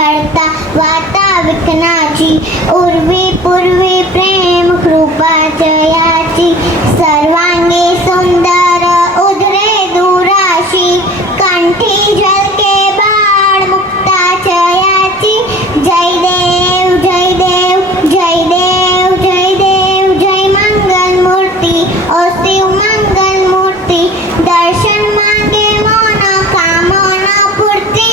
हरता वाता विघ्नाची उर्वी पूर्वी प्रेम कृपा जयाची सर्वांगी सुंदर उधरे दुराशी कंठी झलके बाळ मुक्ता जयाची जय देव जय देव जय देव जय देव जय मंगल मूर्ति ओ शिव मंगल मूर्ति दर्शन मांगे मोना कामना पूर्ति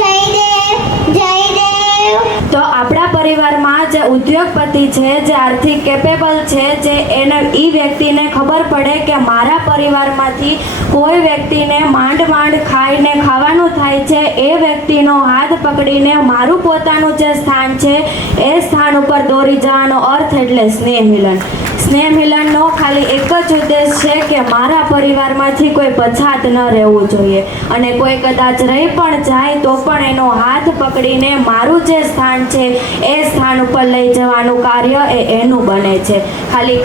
जय देव जय देव। તો આપણા પરિવારમાં જે ઉદ્યોગપતિ છે, જે આર્થિક કેપેબલ છે, જે એને એ વ્યક્તિને ખબર પડે કે મારા પરિવારમાંથી કોઈ વ્યક્તિને માંડ ખાઈને ખાવાનું થાય છે, એ વ્યક્તિનો હાથ પકડીને મારું પોતાનું જે સ્થાન છે એ સ્થાન ઉપર દોરી જવાનો અર્થ એટલે સ્નેહ મિલન. સ્નેહ મિલનનો ખાલી એક જ ઉદ્દેશ છે કે મારા પરિવારમાંથી કોઈ પછાત ન રહેવું જોઈએ, અને કોઈ કદાચ રહી પણ જાય તો પણ એનો હાથ પકડીને મારું જે સ્થાન છે એ સ્થાન ઉપર લઈ જવાનું કાર્ય એનું બને છે. ખાલી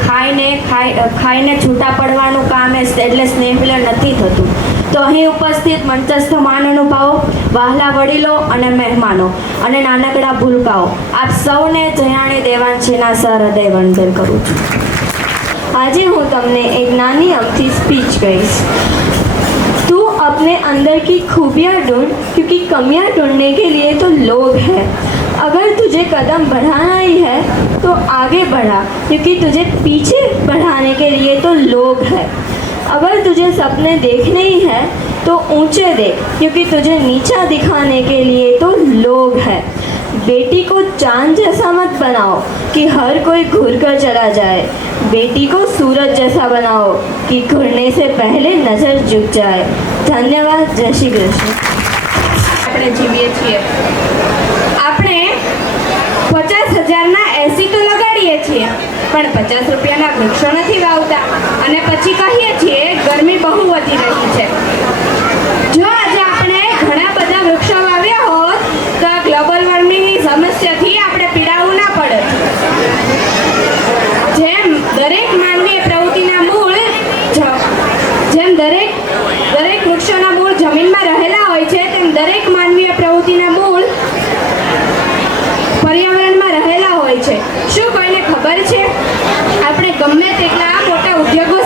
ખાઈને છૂટા પડવાનું કામ એટલે સ્નેહ મિલન નથી થતું. તો અહીં ઉપસ્થિત મંચસ્થ મહાનુભાવો, વહાલા વડીલો અને મહેમાનો અને નાનકડા ભૂલકાઓ, આપ સૌને જયાણી દેવાંશીના સહૃદય વંદન કરું છું. આજે હું તમને એક નાની અમથી સ્પીચ कहीश। तू अपने अंदर की खूबियाँ ढूंढ, क्योंकि कमियाँ ढूंढने के लिए तो लोग हैं। अगर तुझे कदम बढ़ाना ही है तो आगे बढ़ा, क्योंकि तुझे पीछे बढ़ाने के लिए तो लोग हैं। अगर तुझे सपने देखने ही है तो ऊंचे देख, क्योंकि तुझे नीचा दिखाने के लिए तो लोग हैं। बेटी को चांद जैसा मत बनाओ कि हर कोई घूर कर चला जाए। बेटी को सूरज जैसा बनाओ कि घूरने से पहले नजर झुक जाए। धन्यवाद। जय श्री कृष्ण। આપણે જીવીએ છીએ, આપણે 50,000ના એસી તો લગાડીએ છીએ, પણ 50 રૂપિયાના વૃક્ષો નથી વાવતા, અને પછી કહીએ છીએ ગરમી બહુ વધી રહી છે. જો આજે આપણે ઘણા બધા વૃક્ષો વાવ્યા હોત તો ગ્લોબલ વોર્મિંગની સમસ્યાથી આપણે પીડાવું ના પડત. જેમ દરેક માનવીય પ્રવૃત્તિના મૂળ દરેક વૃક્ષોના મૂળ જમીનમાં રહેલા હોય છે, તેમ દરેક માનવીય પ્રવૃત્તિના મૂળ પર્યાવરણમાં રહેલા હોય છે. શું કોઈને ખબર છે આપણે ગમે તેટલા મોટા ઉદ્યોગો